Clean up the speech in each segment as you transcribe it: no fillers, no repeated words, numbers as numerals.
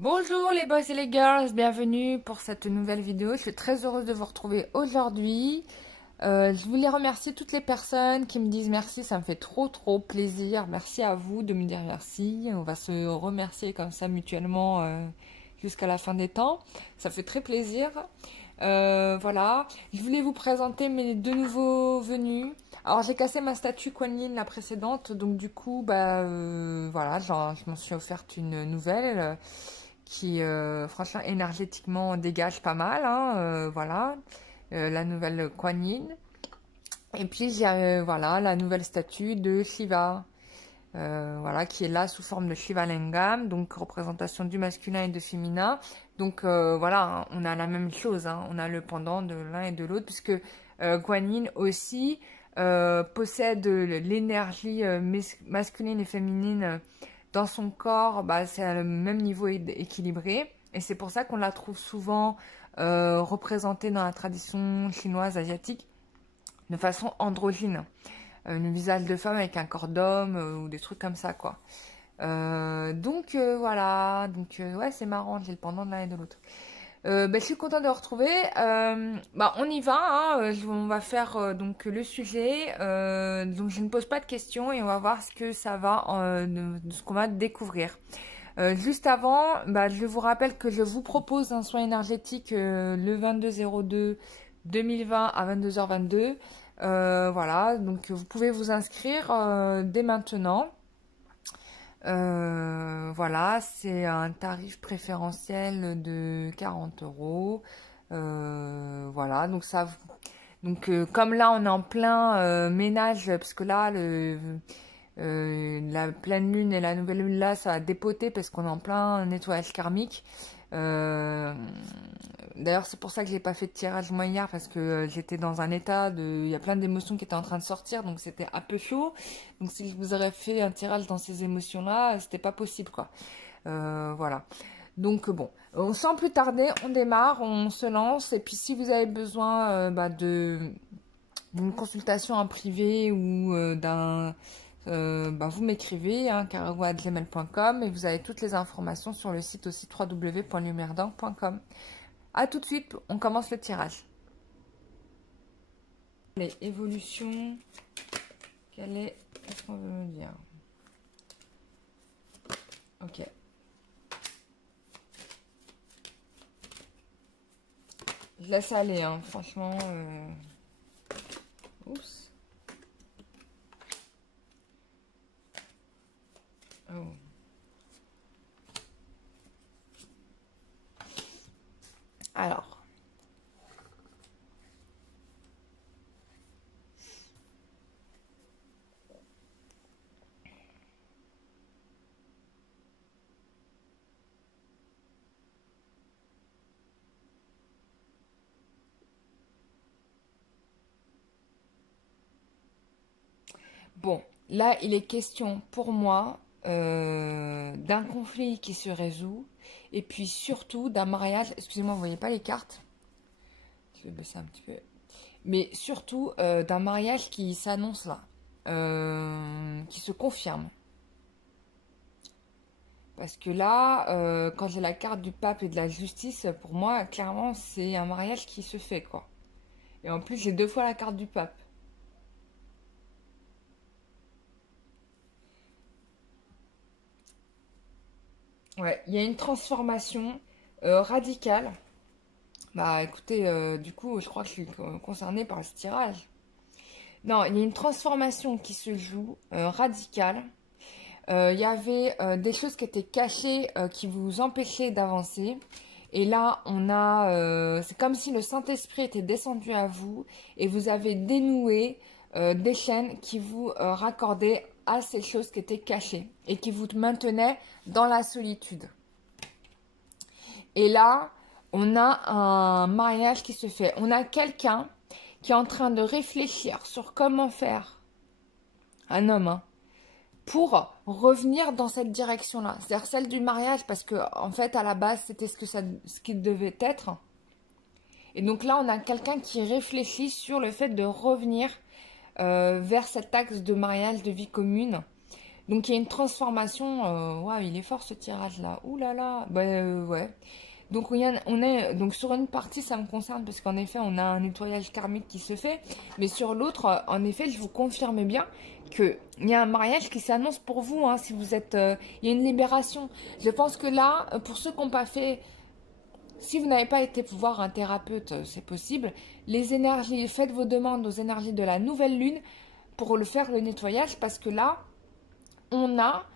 Bonjour les boys et les girls, bienvenue pour cette nouvelle vidéo. Je suis très heureuse de vous retrouver aujourd'hui. Je voulais remercier toutes les personnes qui me disent merci, ça me fait trop plaisir. Merci à vous de me dire merci. On va se remercier comme ça mutuellement jusqu'à la fin des temps. Ça fait très plaisir. Voilà, je voulais vous présenter mes deux nouveaux venus. Alors j'ai cassé ma statue Kuan Yin la précédente, donc du coup voilà, je m'en suis offerte une nouvelle qui franchement énergétiquement dégage pas mal, hein, voilà, la nouvelle Kuan Yin. Et puis j'ai voilà la nouvelle statue de Shiva, voilà, qui est là sous forme de Shiva Lingam, donc représentation du masculin et de féminin. Donc voilà, hein, on a la même chose, hein, on a le pendant de l'un et de l'autre, puisque Kuan Yin aussi possède l'énergie masculine et féminine dans son corps, bah, c'est à le même niveau équilibré. Et c'est pour ça qu'on la trouve souvent représentée dans la tradition chinoise, asiatique, de façon androgyne. Un visage de femme avec un corps d'homme ou des trucs comme ça, quoi. Voilà, donc ouais, c'est marrant, j'ai le pendant de l'un et de l'autre. Je suis contente de vous retrouver. On y va, hein, on va faire donc le sujet. Donc je ne pose pas de questions et on va voir ce que ça va, de ce qu'on va découvrir. Juste avant, je vous rappelle que je vous propose un soin énergétique le 22/02/2020 à 22h22. Voilà, donc vous pouvez vous inscrire dès maintenant. Voilà, c'est un tarif préférentiel de 40 euros. Voilà, comme là on est en plein ménage, parce que là la pleine lune et la nouvelle lune là, ça va dépoter parce qu'on est en plein nettoyage karmique. D'ailleurs, c'est pour ça que j'ai pas fait de tirage moi hier, parce que j'étais dans un état il y a plein d'émotions qui étaient en train de sortir, donc c'était un peu chaud. Donc si je vous aurais fait un tirage dans ces émotions-là, c'était pas possible, quoi. Voilà. Donc bon, sans plus tarder, on démarre, on se lance. Et puis si vous avez besoin d'une consultation en privé ou vous m'écrivez, hein, carago@gmail.com, et vous avez toutes les informations sur le site aussi www.lumerdang.com. A tout de suite, on commence le tirage. Les évolutions, qu'est-ce qu'on veut me dire? Ok. Je laisse aller, hein, franchement. Oups. Oh. Alors. Bon, là, il est question pour moi d'un conflit qui se résout, et puis surtout d'un mariage. Excusez-moi, vous voyez pas les cartes? Je vais baisser un petit peu. Mais surtout d'un mariage qui s'annonce là, qui se confirme. Parce que là, quand j'ai la carte du pape et de la justice, pour moi, clairement, c'est un mariage qui se fait, quoi. Et en plus, j'ai deux fois la carte du pape. Ouais, il y a une transformation radicale. Bah écoutez, du coup, je crois que je suis concernée par ce tirage. Non, il y a une transformation qui se joue, radicale. Il y avait des choses qui étaient cachées, qui vous empêchaient d'avancer. Et là, c'est comme si le Saint-Esprit était descendu à vous et vous avez dénoué des chaînes qui vous raccordaient à ces choses qui étaient cachées et qui vous maintenaient dans la solitude. Et là, on a un mariage qui se fait. On a quelqu'un qui est en train de réfléchir sur comment faire, un homme, hein, pour revenir dans cette direction-là. C'est-à-dire celle du mariage, parce que en fait, à la base, c'était ce qu'il devait être. Et donc là, on a quelqu'un qui réfléchit sur le fait de revenir vers cet axe de mariage, de vie commune. Donc, il y a une transformation. Waouh, il est fort ce tirage-là. Ouh là là. Bah, ouais. Donc, on est, donc, sur une partie, ça me concerne parce qu'en effet, on a un nettoyage karmique qui se fait. Mais sur l'autre, en effet, je vous confirme bien qu'il y a un mariage qui s'annonce pour vous. Hein, si vous êtes, il y a une libération. Je pense que là, pour ceux qui n'ont pas fait, si vous n'avez pas été voir un thérapeute, c'est possible. Les énergies, faites vos demandes aux énergies de la nouvelle lune pour le faire le nettoyage parce que là, on a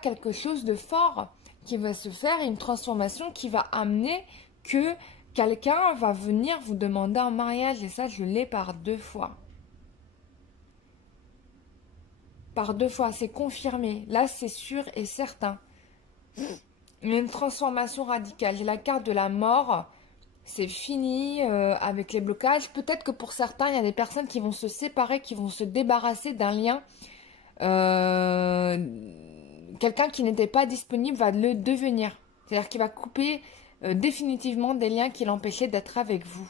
quelque chose de fort qui va se faire, une transformation qui va amener que quelqu'un va venir vous demander un mariage. Et ça, je l'ai par 2 fois. Par 2 fois, c'est confirmé. Là, c'est sûr et certain. Il y a une transformation radicale. J'ai la carte de la mort. C'est fini avec les blocages. Peut-être que pour certains, il y a des personnes qui vont se séparer, qui vont se débarrasser d'un lien. Quelqu'un qui n'était pas disponible va le devenir. C'est-à-dire qu'il va couper définitivement des liens qui l'empêchaient d'être avec vous.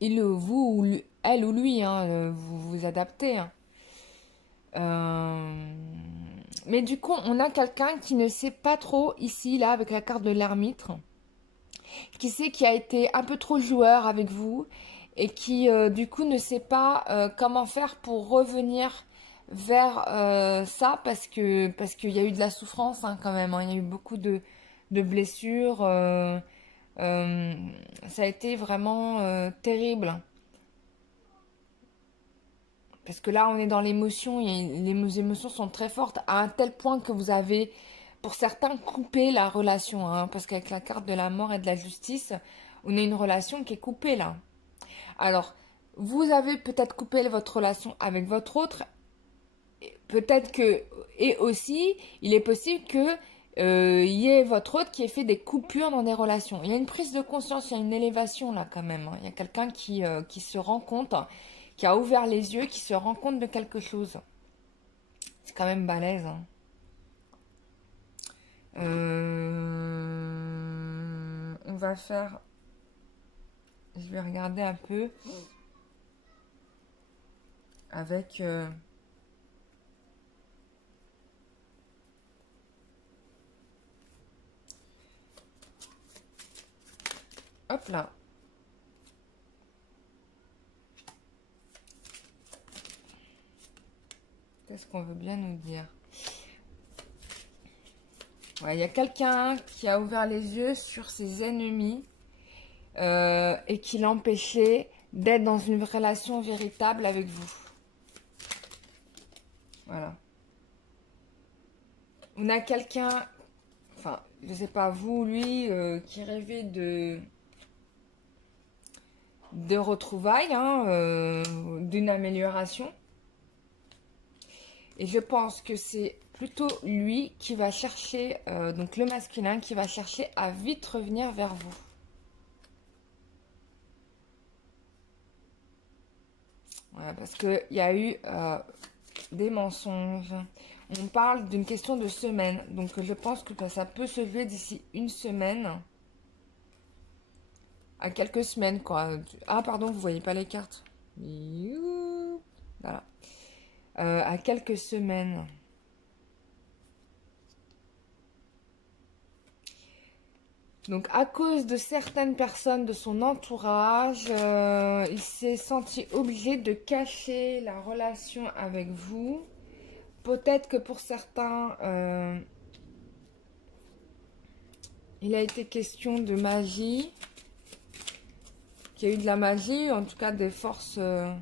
Vous, ou elle ou lui, hein, vous vous adaptez. Hein. Mais du coup, on a quelqu'un qui ne sait pas trop, ici, là, avec la carte de l'ermite, qui sait qu'il a été un peu trop joueur avec vous et qui, du coup, ne sait pas comment faire pour revenir vers ça parce qu'il y a eu de la souffrance hein, quand même. Hein. Il y a eu beaucoup de blessures. Ça a été vraiment terrible. Parce que là, on est dans l'émotion. Les émotions sont très fortes à un tel point que vous avez, pour certains, coupé la relation. Hein, parce qu'avec la carte de la mort et de la justice, on a une relation qui est coupée là. Alors, vous avez peut-être coupé votre relation avec votre autre. Peut-être que, et aussi, il est possible que y ait votre autre qui ait fait des coupures dans des relations. Il y a une prise de conscience, il y a une élévation là quand même. Hein. Il y a quelqu'un qui se rend compte, qui a ouvert les yeux, qui se rend compte de quelque chose. C'est quand même balèze. Hein. On va faire... Je vais regarder un peu avec... Hop là. Qu'est-ce qu'on veut bien nous dire? Ouais, il y a quelqu'un qui a ouvert les yeux sur ses ennemis et qui l'empêchait d'être dans une relation véritable avec vous. Voilà. On a quelqu'un, enfin, je sais pas, vous, lui, qui rêvait de retrouvailles, hein, d'une amélioration. Et je pense que c'est plutôt lui qui va chercher, donc le masculin, qui va chercher à vite revenir vers vous. Voilà, parce qu'il y a eu des mensonges. On parle d'une question de semaine. Donc je pense que ça peut se jouer d'ici une semaine. À quelques semaines, quoi. Ah, pardon, vous voyez pas les cartes. Voilà. À quelques semaines. Donc, à cause de certaines personnes de son entourage, il s'est senti obligé de cacher la relation avec vous. Peut-être que pour certains, il a été question de magie. Qu'il y a eu de la magie, en tout cas des forces... ouais.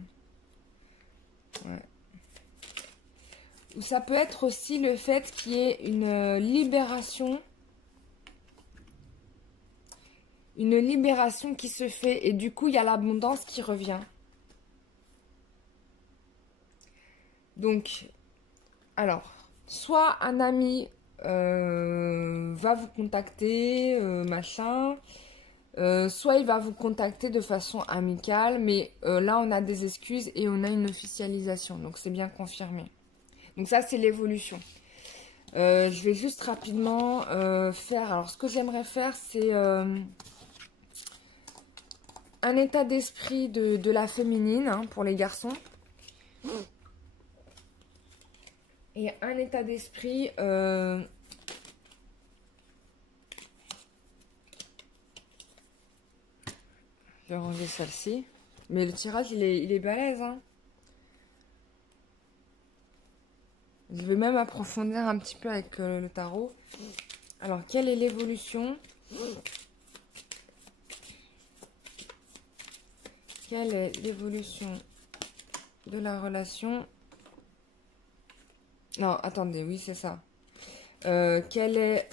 Ou ça peut être aussi le fait qu'il y ait une libération. Une libération qui se fait et du coup, il y a l'abondance qui revient. Donc, alors, soit un ami va vous contacter, machin, soit il va vous contacter de façon amicale, mais là, on a des excuses et on a une officialisation, donc c'est bien confirmé. Donc ça, c'est l'évolution. Je vais juste rapidement faire... Alors, ce que j'aimerais faire, c'est... un état d'esprit de la féminine hein, pour les garçons. et un état d'esprit. Je vais ranger celle-ci. Mais le tirage, il est balèze, hein. Je vais même approfondir un petit peu avec le tarot. Alors, quelle est l'évolution? Quelle est l'évolution de la relation? Non, attendez, oui, c'est ça. Quel est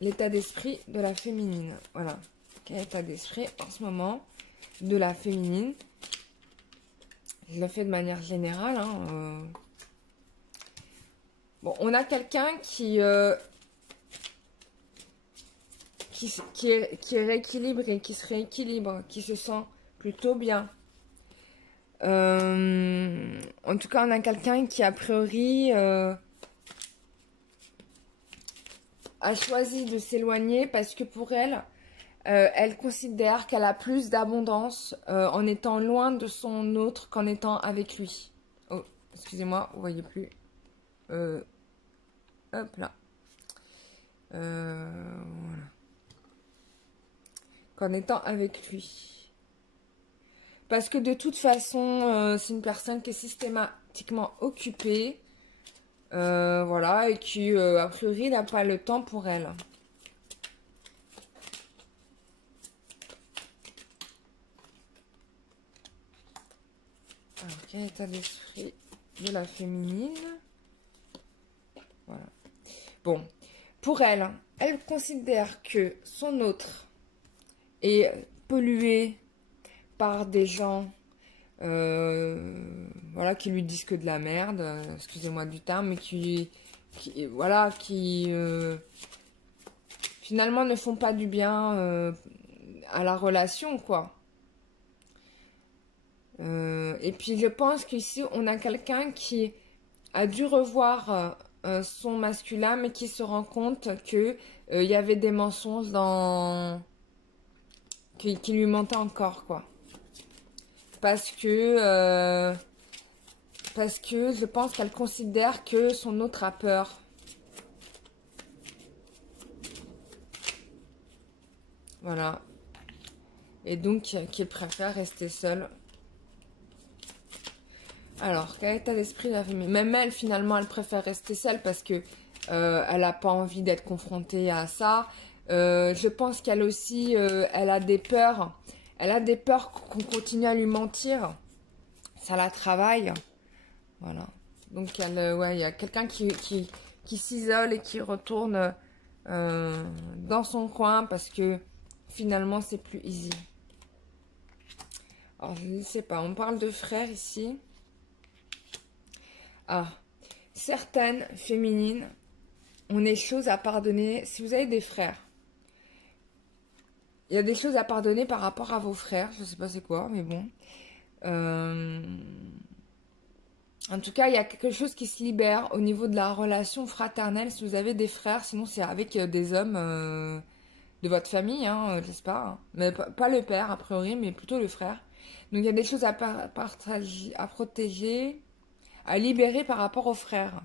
l'état d'esprit de la féminine? Voilà. Quel état d'esprit en ce moment de la féminine? Je le fais de manière générale. Hein, Bon, on a quelqu'un qui est rééquilibré, qui se rééquilibre, qui se sent plutôt bien. En tout cas, on a quelqu'un qui, a priori, a choisi de s'éloigner parce que pour elle, elle considère qu'elle a plus d'abondance en étant loin de son autre qu'en étant avec lui. Oh, excusez-moi, vous voyez plus. Hop là. Voilà. Qu'en étant avec lui. Parce que de toute façon, c'est une personne qui est systématiquement occupée. Voilà, et qui, a priori, n'a pas le temps pour elle. Alors, quel état d'esprit de la féminine? Voilà. Bon, pour elle, elle considère que son autre est pollué par des gens voilà, qui lui disent que de la merde, excusez-moi du terme, mais qui finalement ne font pas du bien à la relation, quoi. Et puis je pense qu'ici on a quelqu'un qui a dû revoir son masculin, mais qui se rend compte que il y avait des mensonges qui lui mentaient encore, quoi. Parce que je pense qu'elle considère que son autre a peur. Voilà. Et donc qu'il préfère rester seule. Alors, quel état d'esprit la féminine? Même elle, finalement, elle préfère rester seule parce que elle n'a pas envie d'être confrontée à ça. Je pense qu'elle aussi, elle a des peurs. Elle a des peurs qu'on continue à lui mentir. Ça la travaille. Voilà. Donc, ouais, il y a quelqu'un qui s'isole et qui retourne dans son coin parce que finalement, c'est plus easy. Alors, je ne sais pas. On parle de frères ici. Ah, certaines féminines ont des choses à pardonner. Si vous avez des frères, il y a des choses à pardonner par rapport à vos frères. Je ne sais pas c'est quoi, mais bon. En tout cas, il y a quelque chose qui se libère au niveau de la relation fraternelle. Si vous avez des frères, sinon c'est avec des hommes de votre famille, hein, j'espère. Hein. Mais pas le père, a priori, mais plutôt le frère. Donc il y a des choses à partager, à protéger, à libérer par rapport au frère,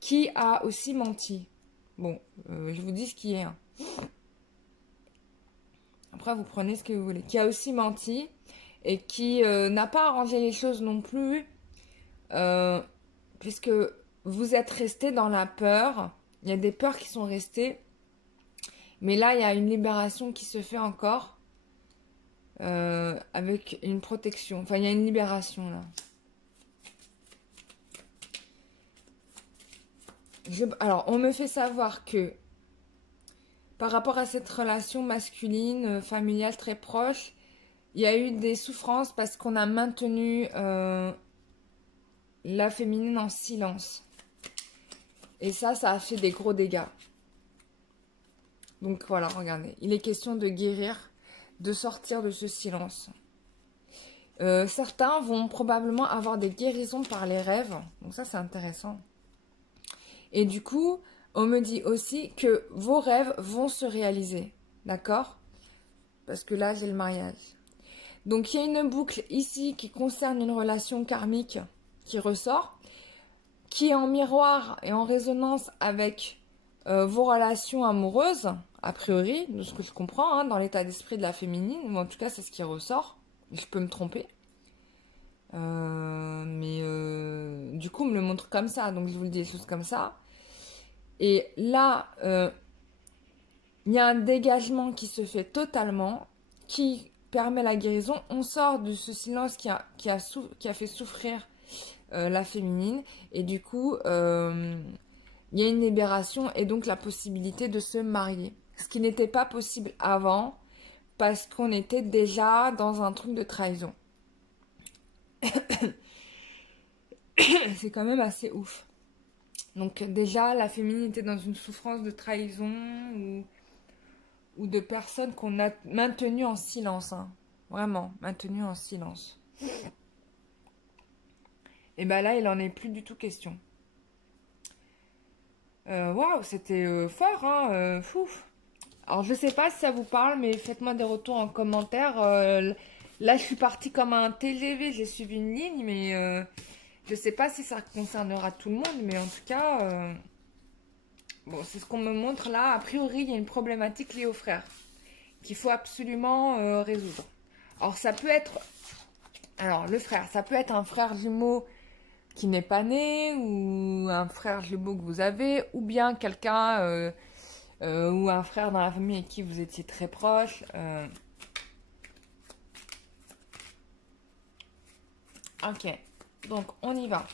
qui a aussi menti. Bon, je vous dis ce qui est. Hein. Après, vous prenez ce que vous voulez. Qui a aussi menti et qui n'a pas arrangé les choses non plus, puisque vous êtes resté dans la peur. Il y a des peurs qui sont restées. Mais là, il y a une libération qui se fait encore avec une protection. Enfin, il y a une libération là. Alors, on me fait savoir que par rapport à cette relation masculine, familiale très proche, il y a eu des souffrances parce qu'on a maintenu la féminine en silence. Et ça a fait des gros dégâts. Donc voilà, regardez. Il est question de guérir, de sortir de ce silence. Certains vont probablement avoir des guérisons par les rêves. Donc ça, c'est intéressant. Et du coup, on me dit aussi que vos rêves vont se réaliser. D'accord? Parce que là, j'ai le mariage. Donc, il y a une boucle ici qui concerne une relation karmique qui ressort. qui est en miroir et en résonance avec vos relations amoureuses, a priori, de ce que je comprends, hein, dans l'état d'esprit de la féminine, ou en tout cas c'est ce qui ressort, je peux me tromper. Du coup on me le montre comme ça, donc je vous le dis les choses comme ça. Et là, il y a un dégagement qui se fait totalement, qui permet la guérison. On sort de ce silence qui a fait souffrir la féminine. Et du coup, il y a une libération et donc la possibilité de se marier. Ce qui n'était pas possible avant parce qu'on était déjà dans un truc de trahison. C'est quand même assez ouf. Donc déjà, la féminine était dans une souffrance de trahison ou de personnes qu'on a maintenues en silence. Hein. Vraiment, maintenues en silence. Et ben là, il en est plus du tout question. Waouh, c'était fort, hein, fou. Alors, je sais pas si ça vous parle, mais faites-moi des retours en commentaire. Là, je suis partie comme un TGV, j'ai suivi une ligne, mais je sais pas si ça concernera tout le monde, mais en tout cas, bon, c'est ce qu'on me montre là. A priori, il y a une problématique liée aux frères qu'il faut absolument résoudre. Alors, ça peut être... Alors, le frère, ça peut être un frère jumeau qui n'est pas né, ou un frère jumeau que vous avez, ou bien quelqu'un ou un frère dans la famille avec qui vous étiez très proche. Ok, donc on y va.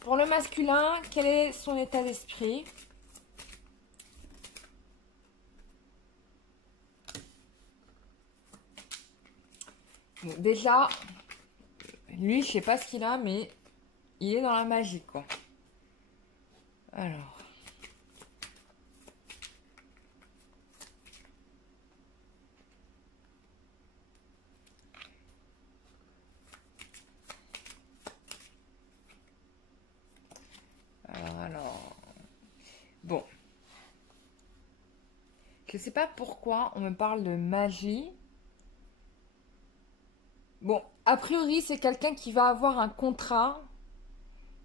Pour le masculin, quel est son état d'esprit? Bon, déjà, lui, je sais pas ce qu'il a, mais il est dans la magie, quoi. Alors. Bon. Je sais pas pourquoi on me parle de magie. Bon, a priori, c'est quelqu'un qui va avoir un contrat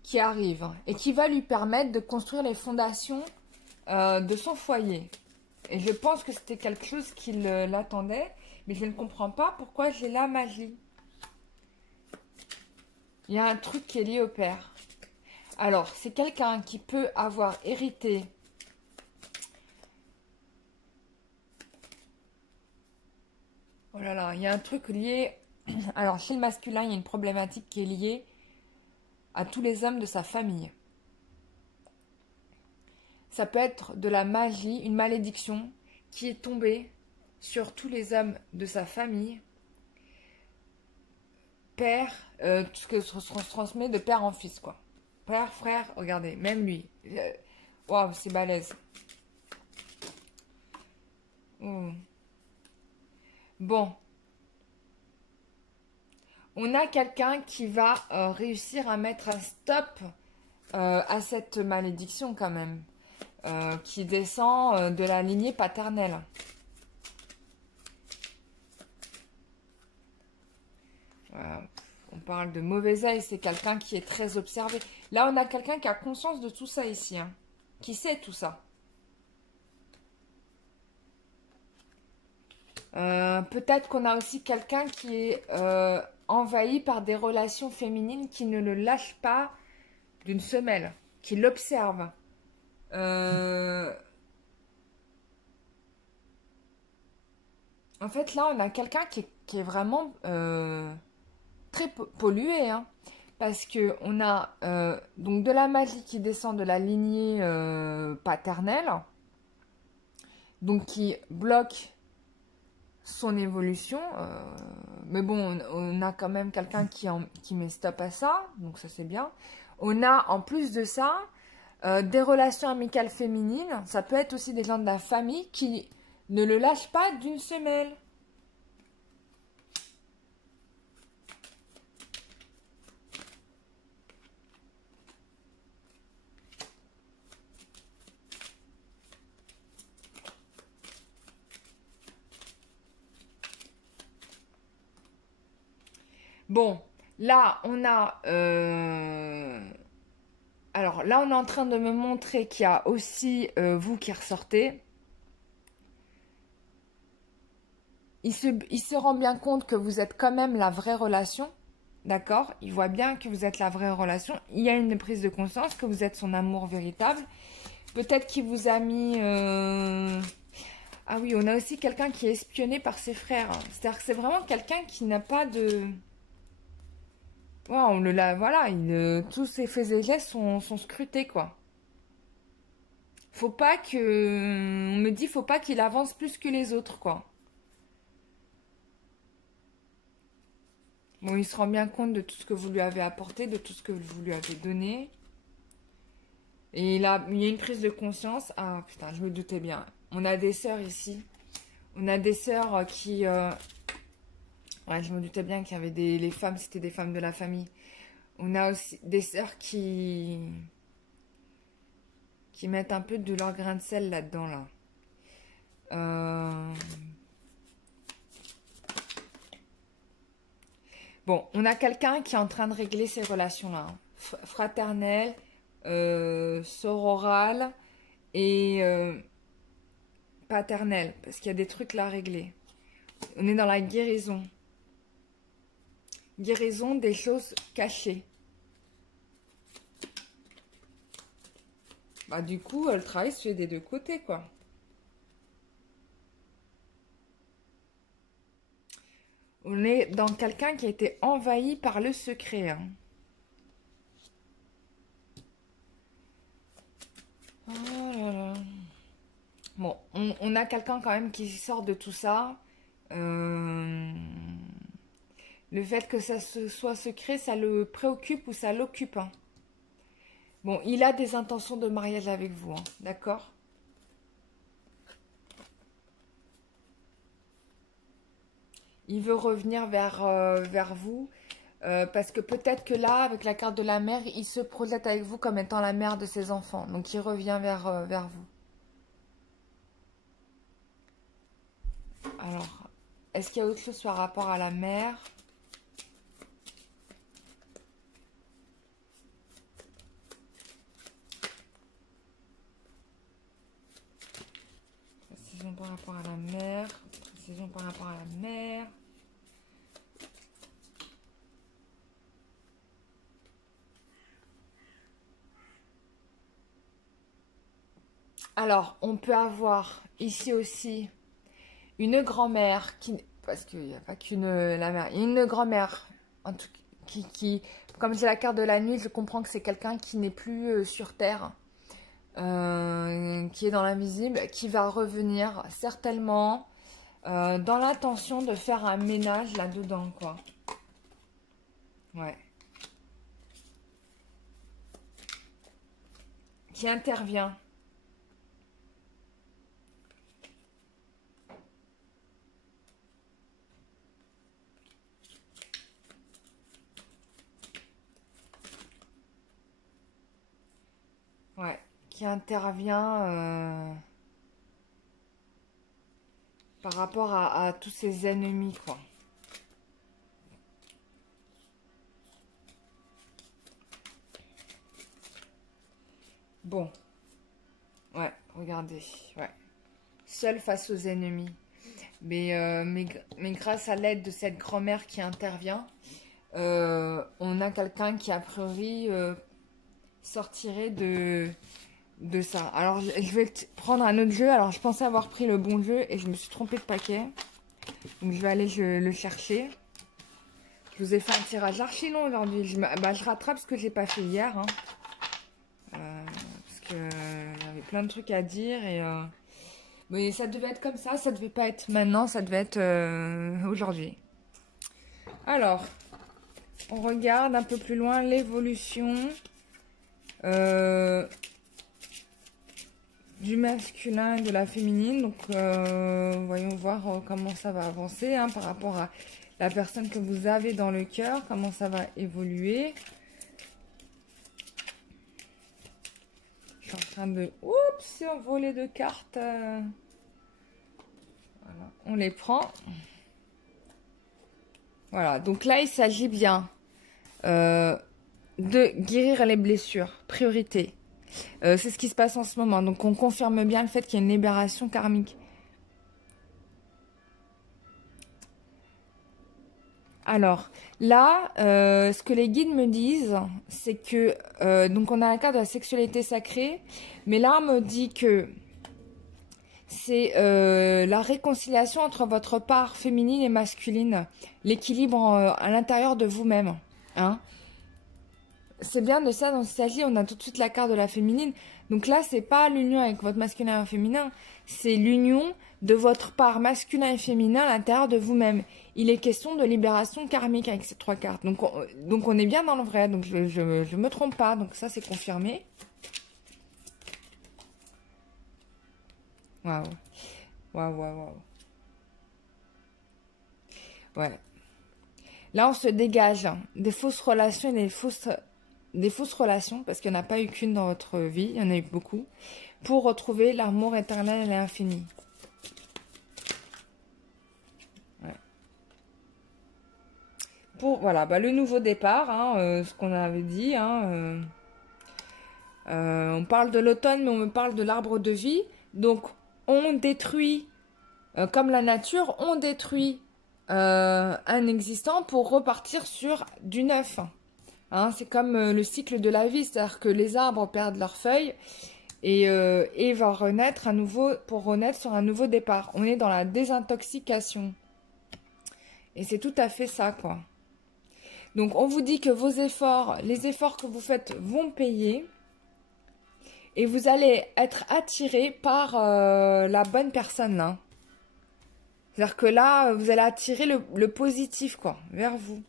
qui arrive et qui va lui permettre de construire les fondations de son foyer. Et je pense que c'était quelque chose qui l'attendait, mais je ne comprends pas pourquoi j'ai la magie. Il y a un truc qui est lié au père. Alors, c'est quelqu'un qui peut avoir hérité oh là là, il y a un truc lié... Alors, chez le masculin, il y a une problématique qui est liée à tous les hommes de sa famille. Ça peut être de la magie, une malédiction qui est tombée sur tous les hommes de sa famille. Père, tout ce que se transmet de père en fils, quoi. Père, frère, regardez, même lui. Waouh, c'est balèze. Bon. On a quelqu'un qui va réussir à mettre un stop à cette malédiction quand même. Qui descend de la lignée paternelle. On parle de mauvais œil, c'est quelqu'un qui est très observé. Là, on a quelqu'un qui a conscience de tout ça ici, hein, qui sait tout ça. Peut-être qu'on a aussi quelqu'un qui est envahi par des relations féminines qui ne le lâchent pas d'une semelle, qui l'observent. En fait, là, on a quelqu'un qui est vraiment très pollué, hein, parce que on a donc de la magie qui descend de la lignée paternelle, donc qui bloque son évolution. Mais bon, on a quand même quelqu'un qui met stop à ça, donc ça c'est bien. On a en plus de ça des relations amicales féminines. Ça peut être aussi des gens de la famille qui ne le lâchent pas d'une semelle. Bon, là, on a Alors là, on est en train de me montrer qu'il y a aussi vous qui ressortez. Il se rend bien compte que vous êtes quand même la vraie relation. D'accord? Il voit bien que vous êtes la vraie relation. Il y a une prise de conscience que vous êtes son amour véritable. Peut-être qu'il vous a mis... Ah oui, on a aussi quelqu'un qui est espionné par ses frères. C'est-à-dire que c'est vraiment quelqu'un qui n'a pas de... Ouais, on le la... Voilà, tous ses faits et gestes sont scrutés, quoi. Faut pas que... On me dit, faut pas qu'il avance plus que les autres, quoi. Bon, il se rend bien compte de tout ce que vous lui avez apporté, de tout ce que vous lui avez donné. Et il y a une prise de conscience. Ah putain, je me doutais bien. On a des sœurs ici. On a des sœurs qui... Ouais, je me doutais bien qu'il y avait des... Les femmes, c'était des femmes de la famille. On a aussi des sœurs qui mettent un peu de leur grain de sel là-dedans, là. Bon, on a quelqu'un qui est en train de régler ces relations-là. Hein. Fraternelle, sororale et paternelle. Parce qu'il y a des trucs là à régler. On est dans la guérison. Guérison des choses cachées. Bah du coup, le travail se fait des deux côtés, quoi. On est dans quelqu'un qui a été envahi par le secret. Hein. Oh là là. Bon, on a quelqu'un quand même qui sort de tout ça. Le fait que ça soit secret, ça le préoccupe ou ça l'occupe. Hein. Bon, il a des intentions de mariage avec vous, hein, d'accord? Il veut revenir vers vous. Parce que peut-être que là, avec la carte de la mère, il se projette avec vous comme étant la mère de ses enfants. Donc il revient vers vous. Alors, est-ce qu'il y a autre chose par rapport à la mère? Précision par rapport à la mère. Précision par rapport à la mère. Alors, on peut avoir ici aussi une grand-mère qui... Parce qu'il n'y a pas qu'une la mère. Il y a une grand-mère en tout, comme j'ai la carte de la nuit, je comprends que c'est quelqu'un qui n'est plus sur Terre. Qui est dans l'invisible, qui va revenir certainement dans l'intention de faire un ménage là-dedans, quoi. Ouais. Qui intervient. Ouais. Qui intervient par rapport à tous ses ennemis, quoi. Bon. Ouais, regardez. Ouais. Seul face aux ennemis. Mais grâce à l'aide de cette grand-mère qui intervient, on a quelqu'un qui, a priori, sortirait de ça. Alors, je vais prendre un autre jeu. Alors, je pensais avoir pris le bon jeu et je me suis trompée de paquet. Donc, je vais aller le chercher. Je vous ai fait un tirage archi long aujourd'hui. Je rattrape ce que j'ai pas fait hier. Hein. Parce que j'avais plein de trucs à dire et... Mais ça devait être comme ça devait pas être maintenant, ça devait être aujourd'hui. Alors, on regarde un peu plus loin l'évolution du masculin et de la féminine. Donc, voyons voir comment ça va avancer hein, par rapport à la personne que vous avez dans le cœur, comment ça va évoluer. Je suis en train de... Oups, voler de cartes. Voilà, on les prend. Voilà, donc là, il s'agit bien de guérir les blessures, priorité. C'est ce qui se passe en ce moment. Donc on confirme bien le fait qu'il y a une libération karmique. Alors là, ce que les guides me disent, c'est que donc on a un cas de la sexualité sacrée, mais là on me dit que c'est la réconciliation entre votre part féminine et masculine, l'équilibre à l'intérieur de vous-même. Hein? C'est bien de ça dont il s'agit. On a tout de suite la carte de la féminine. Donc là, c'est pas l'union avec votre masculin et féminin, c'est l'union de votre part masculin et féminin à l'intérieur de vous-même. Il est question de libération karmique avec ces 3 cartes. Donc on est bien dans le vrai. Donc je me trompe pas. Donc ça, c'est confirmé. Waouh. Waouh, waouh, waouh. Ouais. Là, on se dégage des fausses relations et des fausses relations, parce qu'il n'y en a pas eu qu'une dans votre vie, il y en a eu beaucoup, pour retrouver l'amour éternel et infini. Ouais. Pour, voilà, bah, le nouveau départ, hein, ce qu'on avait dit, hein, on parle de l'automne, mais on me parle de l'arbre de vie, donc on détruit, comme la nature, on détruit un existant pour repartir sur du neuf. Hein, c'est comme le cycle de la vie, c'est-à-dire que les arbres perdent leurs feuilles et vont renaître à nouveau pour renaître sur un nouveau départ. On est dans la désintoxication. Et c'est tout à fait ça, quoi. Donc, on vous dit que vos efforts, les efforts que vous faites vont payer et vous allez être attiré par la bonne personne, là. C'est-à-dire que là, vous allez attirer le positif, quoi, vers vous.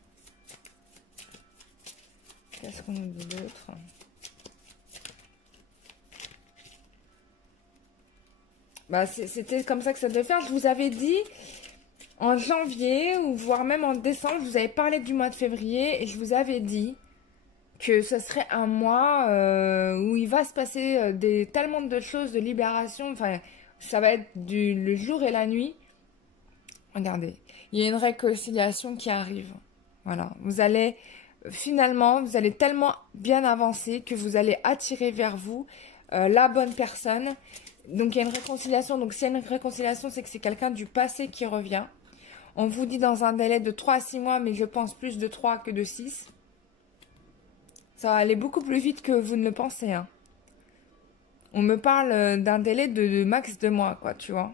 Qu'est-ce qu'on nous dit d'autre? Bah, c'était comme ça que ça devait faire. Je vous avais dit en janvier, ou voire même en décembre, je vous avais parlé du mois de février et je vous avais dit que ce serait un mois où il va se passer tellement de choses, de libération. Enfin, ça va être le jour et la nuit. Regardez, il y a une réconciliation qui arrive. Voilà, finalement, vous allez tellement bien avancer que vous allez attirer vers vous la bonne personne. Donc, il y a une réconciliation. Donc, s'il y a une réconciliation, c'est que c'est quelqu'un du passé qui revient. On vous dit dans un délai de 3 à 6 mois, mais je pense plus de 3 que de 6. Ça va aller beaucoup plus vite que vous ne le pensez. Hein. On me parle d'un délai de max 2 mois, quoi, tu vois.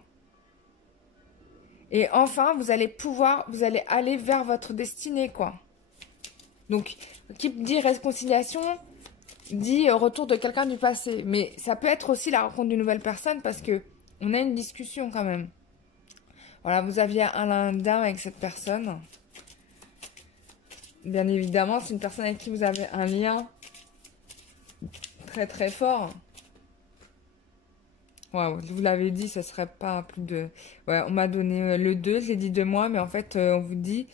Et enfin, vous allez aller vers votre destinée, quoi. Donc, qui dit réconciliation, dit retour de quelqu'un du passé. Mais ça peut être aussi la rencontre d'une nouvelle personne parce que on a une discussion quand même. Voilà, vous aviez un lien avec cette personne. Bien évidemment, c'est une personne avec qui vous avez un lien très très fort. Waouh, je vous l'avais dit, ça serait pas plus de... Ouais, on m'a donné le 2, j'ai dit 2 mois, mais en fait, on vous dit...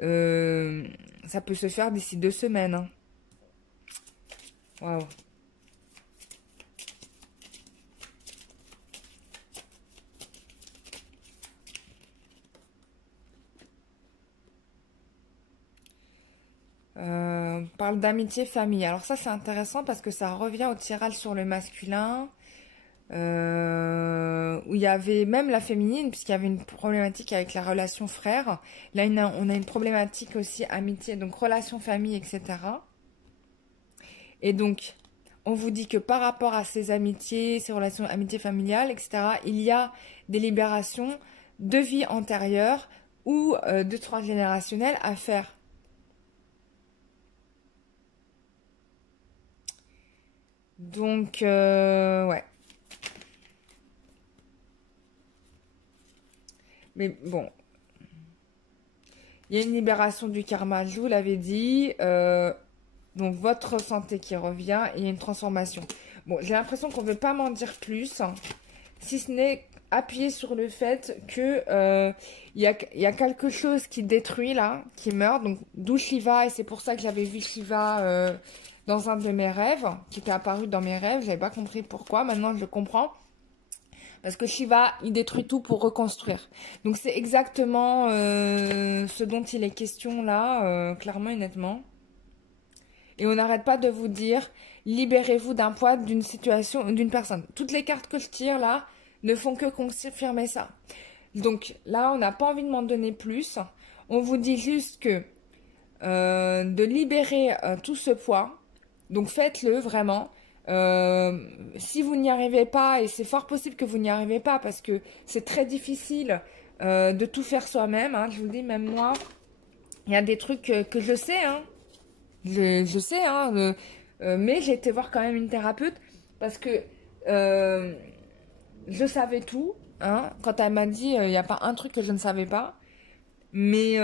ça peut se faire d'ici 2 semaines. Hein. Waouh. On parle d'amitié famille. Alors ça, c'est intéressant parce que ça revient au tirage sur le masculin. Où il y avait même la féminine, puisqu'il y avait une problématique avec la relation frère. Là, on a une problématique aussi amitié, donc relation famille, etc. Et donc, on vous dit que par rapport à ces amitiés, ces relations amitié familiales, etc., il y a des libérations de vie antérieure ou de transgénérationnelles à faire. Donc, ouais. Mais bon, il y a une libération du karma, je vous l'avais dit. Donc, votre santé qui revient et il y a une transformation. Bon, j'ai l'impression qu'on ne veut pas m'en dire plus, hein, si ce n'est appuyer sur le fait que il y a quelque chose qui détruit là, qui meurt. Donc, d'où Shiva, et c'est pour ça que j'avais vu Shiva dans un de mes rêves, qui était apparu dans mes rêves. J'avais pas compris pourquoi. Maintenant, je le comprends. Parce que Shiva, il détruit tout pour reconstruire. Donc c'est exactement ce dont il est question là, clairement et nettement. Et on n'arrête pas de vous dire, libérez-vous d'un poids, d'une situation, d'une personne. Toutes les cartes que je tire là ne font que confirmer ça. Donc là, on n'a pas envie de m'en donner plus. On vous dit juste que de libérer tout ce poids. Donc faites-le vraiment. Si vous n'y arrivez pas, et c'est fort possible que vous n'y arrivez pas parce que c'est très difficile de tout faire soi-même. Hein, je vous dis, même moi, il y a des trucs que je sais. Hein, je sais, hein, mais j'ai été voir quand même une thérapeute parce que je savais tout. Hein, quand elle m'a dit, il n'y a pas un truc que je ne savais pas. Mais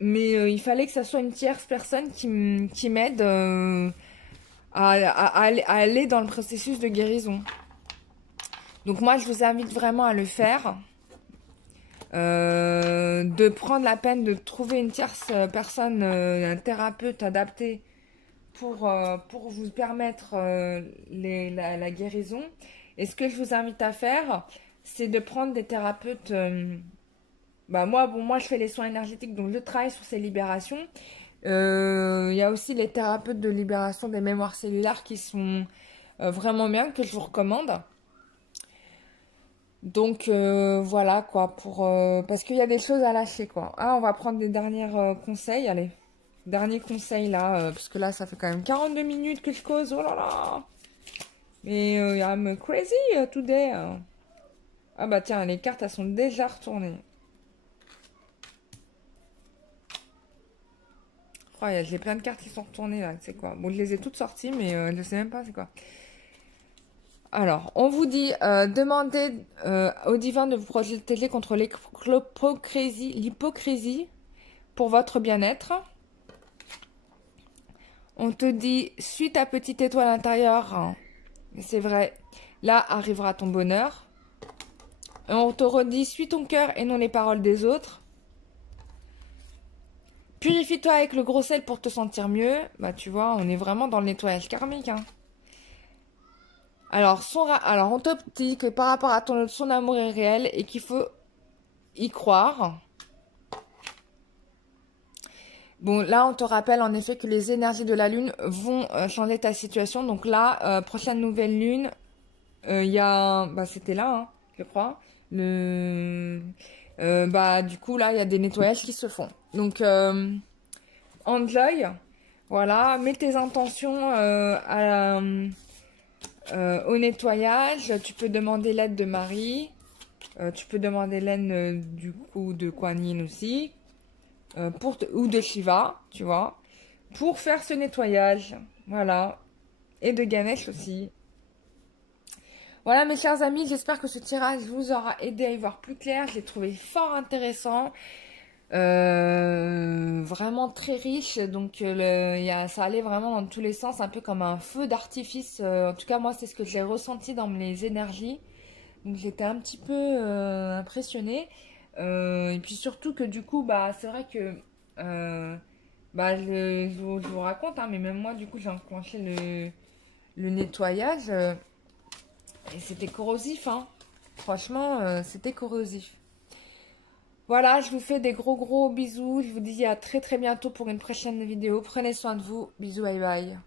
il fallait que ça soit une tierce personne qui m'aide à aller dans le processus de guérison. Donc moi, je vous invite vraiment à le faire. De prendre la peine de trouver une tierce personne, un thérapeute adapté pour vous permettre la guérison. Et ce que je vous invite à faire, c'est de prendre des thérapeutes... moi, je fais les soins énergétiques, donc je travaille sur ces libérations. Il y a aussi les thérapeutes de libération des mémoires cellulaires qui sont vraiment bien, que je vous recommande. Donc voilà quoi, parce qu'il y a des choses à lâcher quoi. Ah, on va prendre des derniers conseils, allez. Dernier conseil là, parce que là ça fait quand même 42 minutes que je cause, oh là là. Mais I'm crazy today. Ah bah tiens, les cartes elles sont déjà retournées. Oh, j'ai plein de cartes qui sont retournées là, c'est quoi. Bon, je les ai toutes sorties, mais je sais même pas c'est quoi. Alors, on vous dit, demandez au divin de vous protéger contre l'hypocrisie pour votre bien-être. On te dit, suis ta petite étoile intérieure, c'est vrai, là arrivera ton bonheur. Et on te redit, suis ton cœur et non les paroles des autres. Purifie-toi avec le gros sel pour te sentir mieux. Bah tu vois, on est vraiment dans le nettoyage karmique. Hein. Alors, on te dit que par rapport à son amour est réel et qu'il faut y croire. Bon, là, on te rappelle en effet que les énergies de la Lune vont changer ta situation. Donc là, prochaine nouvelle Lune, il y a... Bah, c'était là, hein, je crois. Du coup, là, il y a des nettoyages qui se font. Donc, enjoy. Voilà, mets tes intentions au nettoyage. Tu peux demander l'aide de Marie. Tu peux demander l'aide du coup de Kuan Yin aussi. Ou de Shiva, tu vois. Pour faire ce nettoyage. Voilà. Et de Ganesh aussi. Voilà mes chers amis, j'espère que ce tirage vous aura aidé à y voir plus clair. Je l'ai trouvé fort intéressant. Vraiment très riche, donc ça allait vraiment dans tous les sens, un peu comme un feu d'artifice. En tout cas moi c'est ce que j'ai ressenti dans les énergies, donc j'étais un petit peu impressionnée. Et puis surtout que du coup bah c'est vrai que je vous raconte hein, mais même moi du coup j'ai enclenché le nettoyage et c'était corrosif hein. Franchement c'était corrosif. Voilà, je vous fais des gros bisous. Je vous dis à très bientôt pour une prochaine vidéo. Prenez soin de vous. Bisous, bye bye.